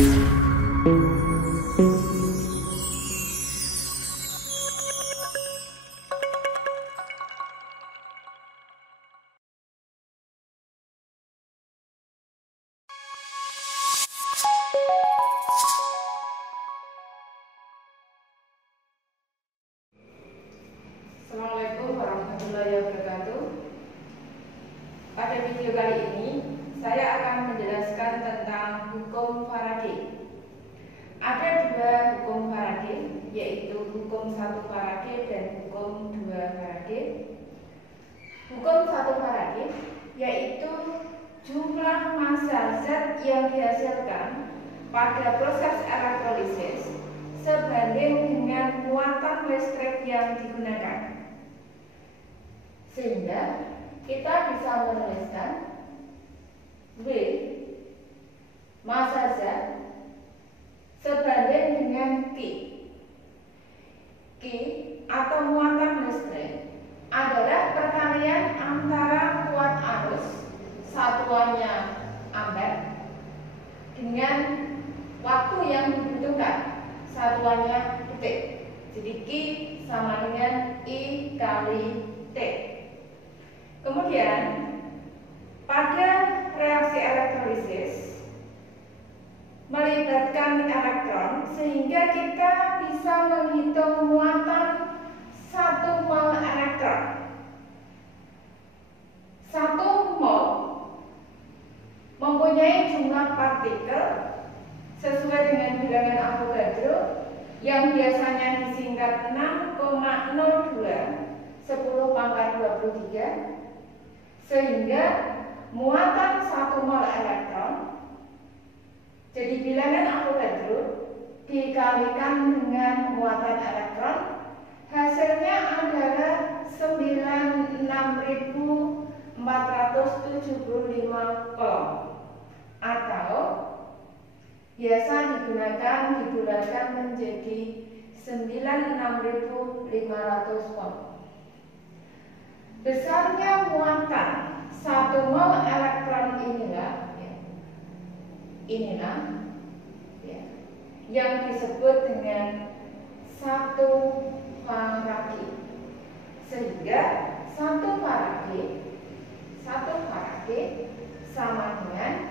Assalamualaikum warahmatullahi wabarakatuh. Pada video kali ini saya akan menjelaskan tentang hukum Faraday. Ada dua hukum Faraday, yaitu hukum 1 Faraday dan hukum 2 Faraday. Hukum 1 Faraday yaitu jumlah massa zat yang dihasilkan pada proses elektrolisis sebanding dengan muatan listrik yang digunakan. Sehingga kita bisa menuliskan W massa zat sebanding dengan Q. Q atau muatan listrik adalah perkalian antara kuat arus satuannya ampere dengan waktu yang dibutuhkan satuannya detik. Jadi Q sama dengan I kali T. Kemudian pada reaksi elektrolisis melibatkan elektron sehingga kita bisa menghitung muatan 1 mol elektron. 1 mol mempunyai jumlah partikel sesuai dengan bilangan Avogadro yang biasanya disingkat 6,02 10 pangkat 23, sehingga muatan 1 mol elektron jadi bilangan Avogadro dikalikan dengan muatan elektron, hasilnya adalah 96.475 coulomb, atau biasa dibulatkan menjadi 96.500 coulomb. Besarnya muatan 1 mol elektron inilah yang disebut dengan 1 Faraday. Sehingga 1 Faraday sama dengan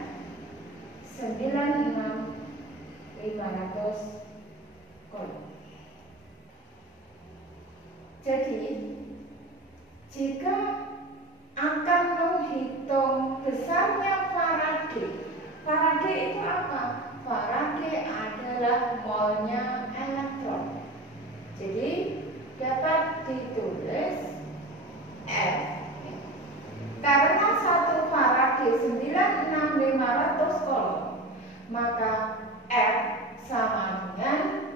96.500 coulomb. Jadi jika akan menghitung besarnya Faraday itu apa? Faraday adalah molnya elektron. Jadi dapat ditulis F. Karena 1 Faraday 96.500 coulomb, maka F sama dengan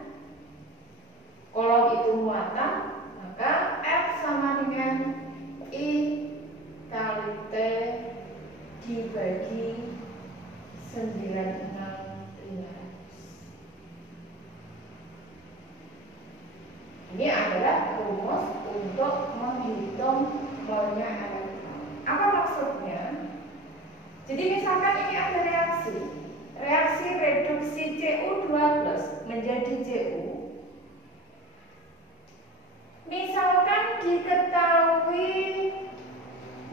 coulomb itu muatan, maka F sama dengan I kali T dibagi 96.500. Ini adalah rumus untuk menghitung molnya elektron. Apa maksudnya? Jadi misalkan ini ada reaksi reduksi Cu2+ menjadi Cu. Misalkan diketahui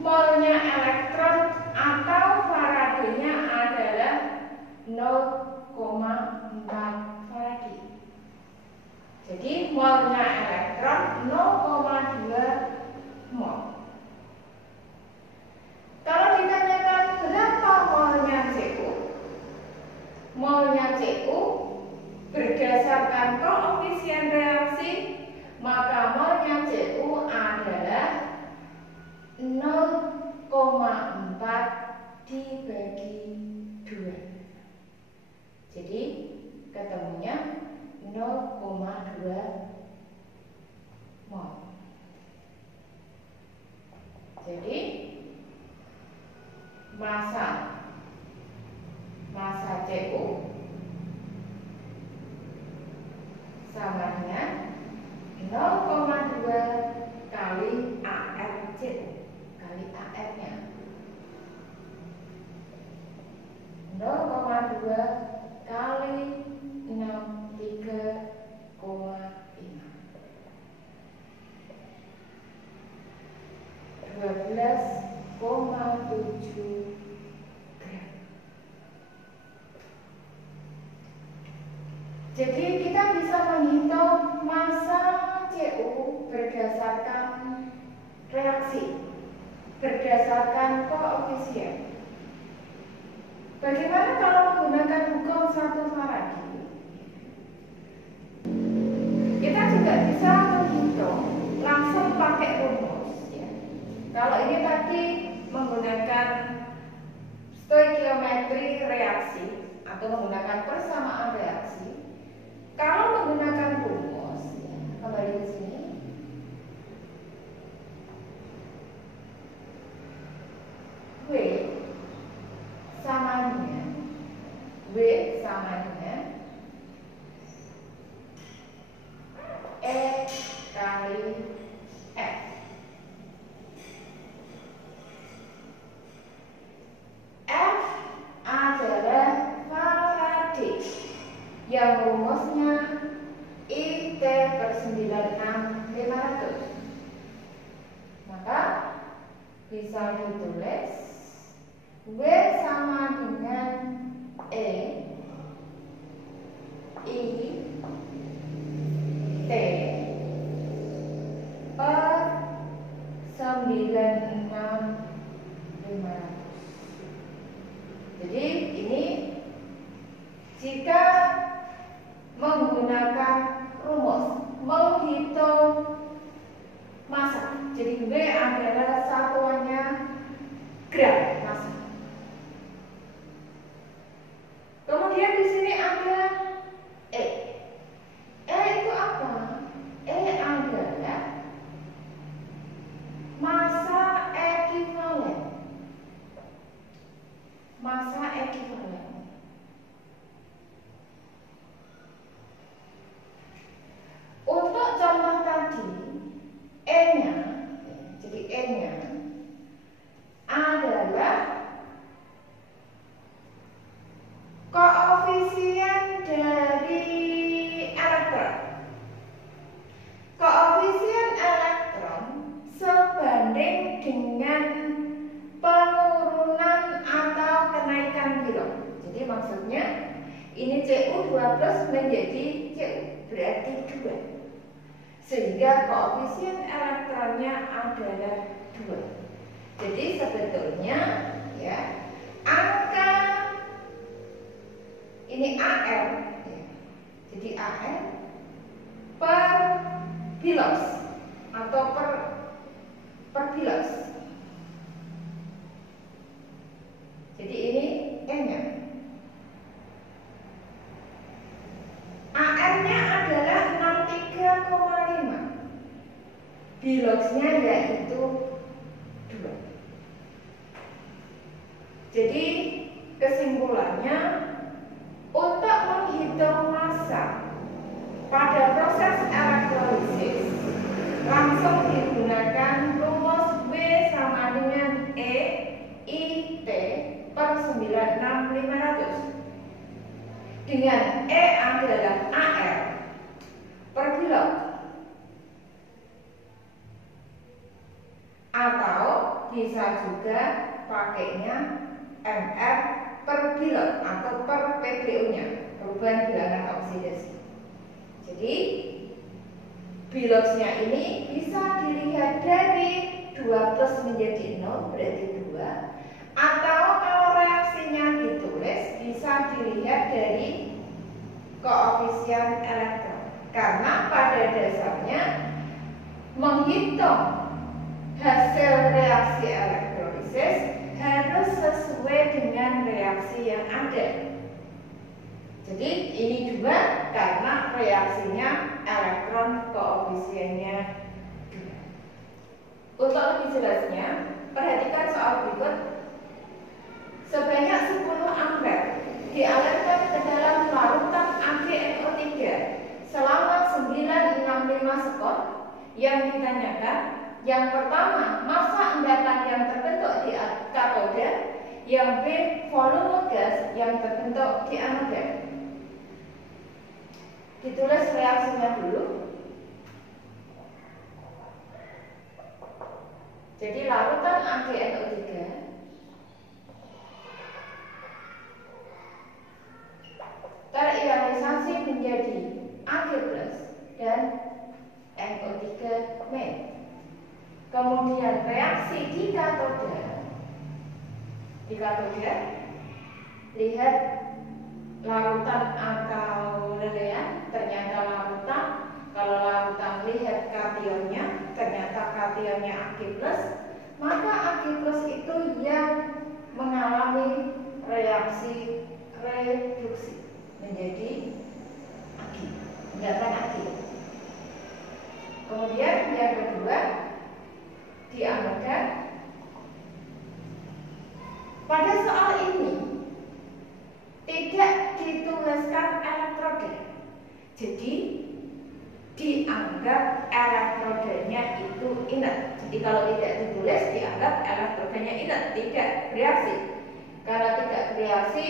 molnya elektron atau Faradaynya adalah 0,4 Faraday. Jadi molnya elektron 0,2 mol. Kalau ditanyakan berapa molnya Cu? Molnya Cu berdasarkan koefisien reaksi, maka molnya Cu adalah 0,4 dibagi 2. Jadi ketemunya 0,2 mol. Jadi massa Cu sama dengan 0,2 kali AR Cu kali AR-nya. 0,2 kali 63,5. 12,7 gram. Jadi kita bisa menghitung massa CU berdasarkan reaksi, berdasarkan koefisien. Bagaimana kalau menggunakan hukum 1 Faraday? Kita juga bisa menghitung langsung pakai rumus ya. Kalau ini tadi menggunakan stoikiometri reaksi atau menggunakan persamaan reaksi. Kalau menggunakan rumus ya, kembali ke sini. W sama dengan E kali F. F adalah Faraday yang rumusnya IT per 96.500. Maka bisa ditulis W sama dengan E I T per 96.500. Jadi ini jika menggunakan rumus menghitung massa. Jadi W adalah satuannya gram massa. Kemudian di sini ada E. E itu apa? E adalah massa ekivalen. Massa ekivalen. Untuk contoh tadi, E-nya, jadi E-nya adalah koefisien dari elektron. Koefisien elektron sebanding dengan penurunan atau kenaikan bilang. Jadi maksudnya ini Cu2 plus menjadi Cu, berarti 2. Sehingga koefisien elektronnya adalah 2. Jadi sebetulnya ya angka ini AR ya. Jadi AR per bilos atau per bilos. Jadi ini N-nya. AR-nya adalah 63,5. Bilosnya yaitu 2. Jadi kesimpulannya untuk menghitung massa pada proses elektrolisis langsung digunakan rumus W sama dengan E I T per 96.500 dengan E adalah AR per kilo atau bisa juga pakainya MR per kilo atau per PBU-nya, perubahan bilangan oksidasi. Jadi bilosnya ini bisa dilihat dari 2 plus menjadi 0 berarti 2, atau kalau reaksinya ditulis bisa dilihat dari koefisien elektron. Karena pada dasarnya menghitung hasil reaksi elektrolisis harus sesuai dengan reaksi yang ada. Jadi ini juga karena reaksinya elektron koefisiennya 2. Untuk lebih jelasnya, perhatikan soal berikut. Sebanyak 10 ampere dialirkan ke dalam larutan AgNO3 selama 965 sekon. Yang ditanyakan, yang pertama, massa endapan yang terbentuk di katoda, yang B, volume gas yang terbentuk di anoda. Ditulis reaksinya dulu. Jadi larutan AgNO3 terionisasi menjadi Ag+ dan NO3 main. Kemudian reaksi di katoda. Lihat larutan atau lelehan, ternyata larutan. Kalau larutan lihat kationnya, ternyata kationnya Ag+, maka Ag+ itu yang mengalami reaksi reduksi menjadi Ag, mendatang Ag. Kemudian yang kedua, diamalkan. Pada soal ini tidak dituliskan elektroda, jadi dianggap elektrodanya itu inert. Jadi kalau tidak ditulis dianggap elektrodanya inert, tidak bereaksi. Karena tidak bereaksi,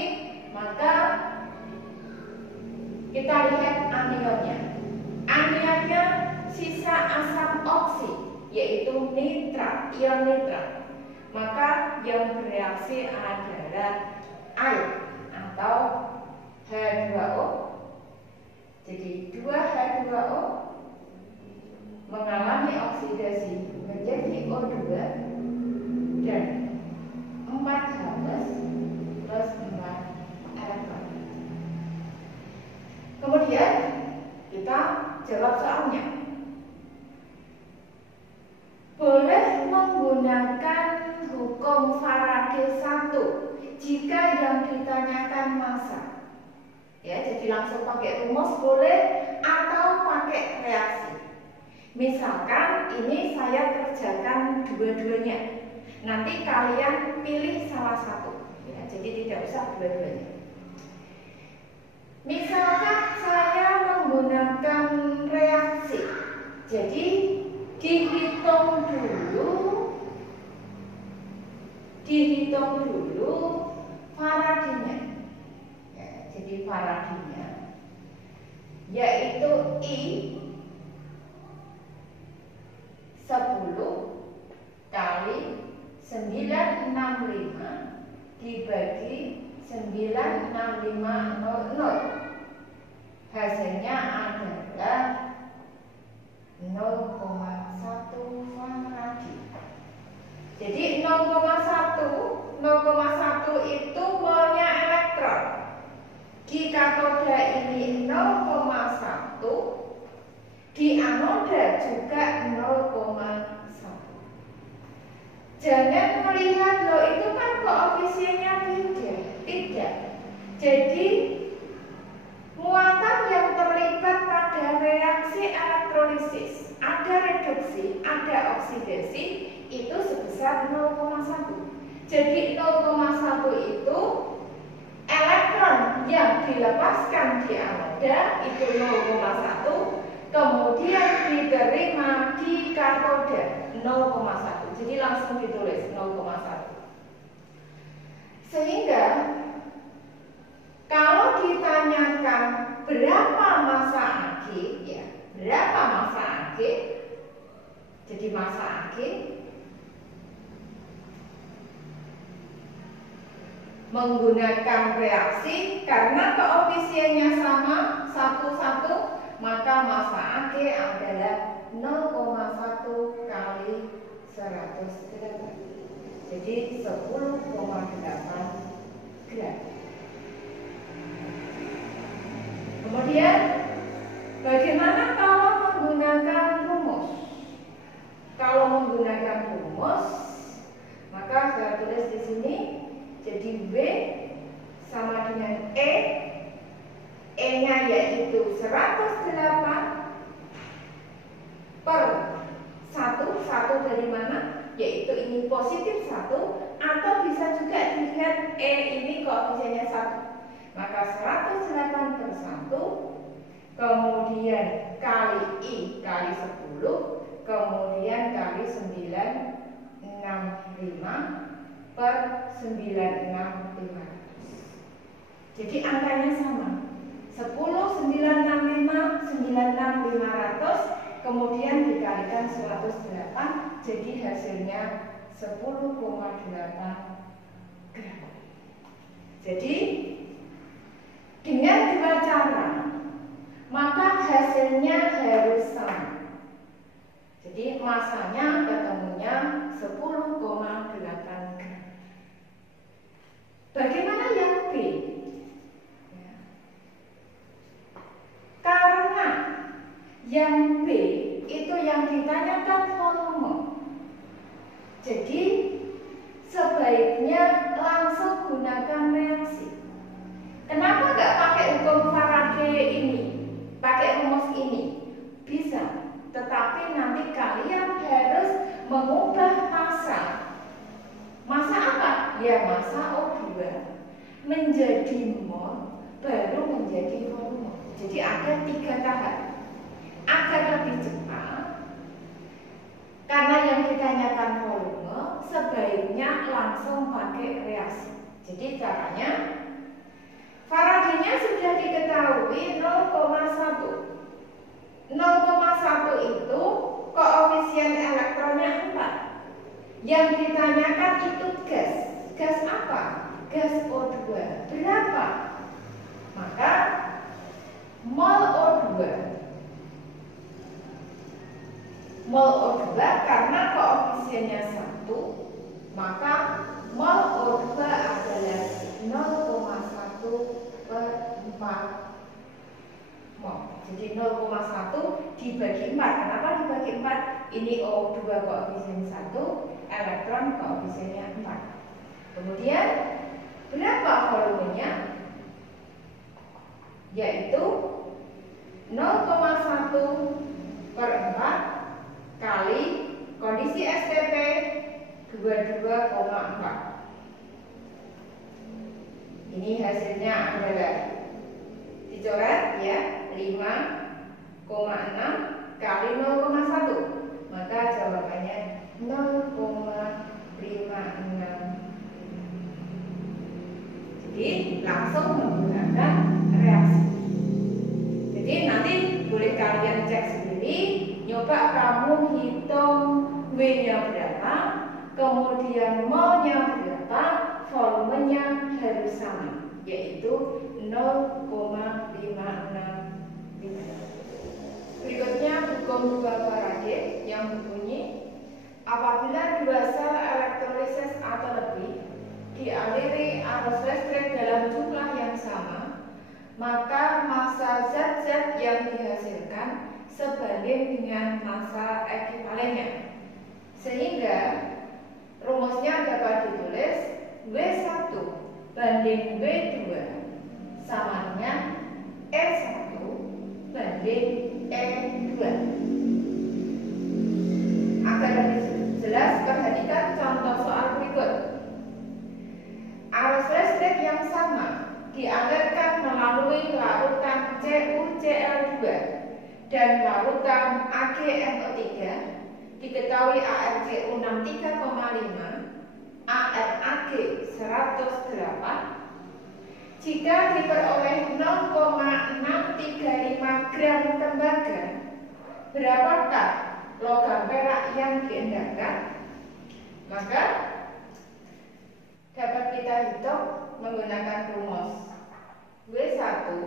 maka kita lihat anionnya. Anionnya sisa asam oksi, yaitu nitrat, ion nitrat. Maka yang bereaksi adalah air atau H2O. Jadi 2H2O mengalami oksidasi menjadi O2 dan 4H+ plus 4 elektron. Kemudian kita jawab soalnya. Boleh menggunakan hukum Faraday 1 jika yang ditanyakan massa. Ya, jadi langsung pakai rumus boleh atau pakai reaksi. Misalkan ini saya kerjakan dua-duanya. Nanti kalian pilih salah satu. Ya, jadi tidak usah dua-duanya. Misalkan saya menggunakan reaksi. Jadi dihitung dulu Faradaynya. Ya, jadi Faradaynya yaitu I 10 kali 965 dibagi 96500. Hasilnya adalah 0,1 Faraday. Jadi 0,1 itu molnya elektron. Di katoda ini 0,1, di anoda juga 0,1. Jangan melihat loh itu kan koefisiennya beda. Tidak. Jadi muatan yang terlibat pada reaksi elektrolisis, ada reduksi, ada oksidasi, itu sebesar 0,1. Jadi 0,1 itu elektron yang dilepaskan di anoda itu 0,1, kemudian diterima di katoda 0,1. Jadi langsung ditulis 0,1. Sehingga kalau ditanyakan berapa massa Ag, ya, berapa massa Ag? Jadi massa Ag menggunakan reaksi karena koefisiennya sama 1,1, maka massa Ag adalah 0,1 kali 108. Jadi 10,8 gram. Kemudian bagaimana kalau menggunakan rumus? Kalau menggunakan rumus, maka saya tulis di sini. Jadi W sama dengan E. E-nya yaitu 108 per 1 dari mana? Yaitu ini positif 1, atau bisa juga dilihat E ini koefisiennya 1. Maka 108 per 1, kemudian kali I kali 10, kemudian kali 965 per 96500. Jadi angkanya sama. 10, 965, 96.500, kemudian dikalikan 108, jadi hasilnya 10,8 gram. Jadi dengan dua cara maka hasilnya harus sama. Jadi masanya ketemunya 10,8 gram. Bagaimana yang B? Ya. Karena yang B itu yang ditanyakan volume, jadi sebaiknya langsung gunakan reaksi. Kenapa nggak pakai hukum Faraday ini, pakai rumus ini? Bisa, tetapi nanti kalian harus mengubah massa. Massa apa? Ya massa O2 menjadi mol, baru menjadi volume. Jadi ada 3 tahap. Agar lebih cepat, karena yang ditanyakan volume, sebaiknya langsung pakai reaksi. Jadi caranya, Faraday-nya sudah diketahui 0,1. 0,1 itu koefisien elektronnya 4. Yang ditanyakan itu gas. Gas apa? Gas O2. Berapa? Maka mol O2. Mol O2 karena koefisiennya 1, maka mol O2 adalah 0,1/4 mol. Jadi 0,1 dibagi 4. Kenapa dibagi 4? Ini O2 koefisien 1, elektron koefisiennya 4. Kemudian berapa volumenya? Yaitu 0,1/4 kali kondisi STP 22,4. Ini hasilnya adalah dicoret ya, 5,6 kali 0,1. Maka jawabannya 0,56. Jadi langsung menggunakan reaksi. Jadi nanti boleh kalian cek sendiri, nyoba kamu hitung W-nya berapa, kemudian mol-nya berapa, volumenya harus sama, yaitu 0,56. Berikutnya hukum 2 Faraday yang berbunyi, apabila 2 sel elektrolisis atau lebih dialiri arus listrik dalam jumlah yang sama, maka massa zat-zat yang dihasilkan sebanding dengan massa ekivalennya. Sehingga rumusnya dapat ditulis W1 banding W2 sama dengan E1 banding E2. Agar lebih jelas, perhatikan contoh soal berikut. Arus listrik yang sama dialirkan melalui larutan CuCl2 dan larutan AgNO3, diketahui ArCu 63,5, ArAg 108. Jika diperoleh 0,635 gram tembaga, berapakah logam perak yang diendapkan? Maka dapat kita hitung menggunakan rumus W1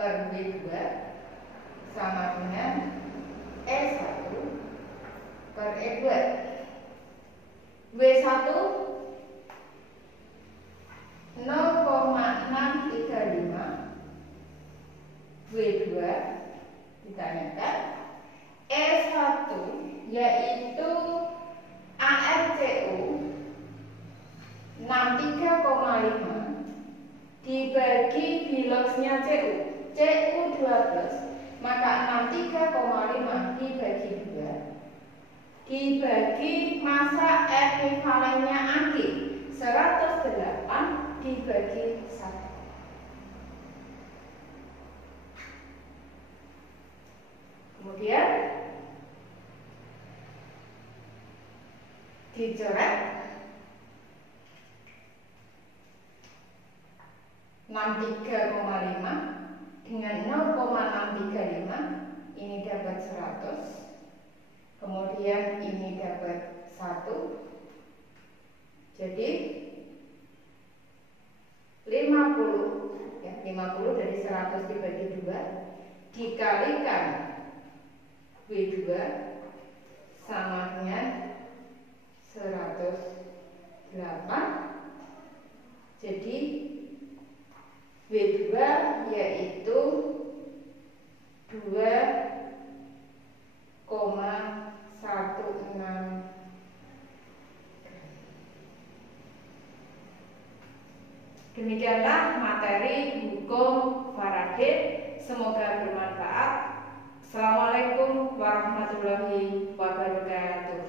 per W2 sama dengan E1 per E2. W1 0,635, W2 ditanyakan, E1 yaitu ArCu 63,5 dibagi bilosnya Cu 12, maka 63,5 dibagi 2 dibagi massa ekivalennya Ag 108 dibagi 1. Kemudian dicoret 63,5 dengan 0,635 ini dapat 100, kemudian ini dapat 1. Jadi 50 ya, 50 dari 100 dibagi 2 dikalikan W2 sama dengan 108. Jadi W2 yaitu 2,16. Demikianlah materi hukum Faraday. Semoga bermanfaat. Assalamualaikum warahmatullahi wabarakatuh.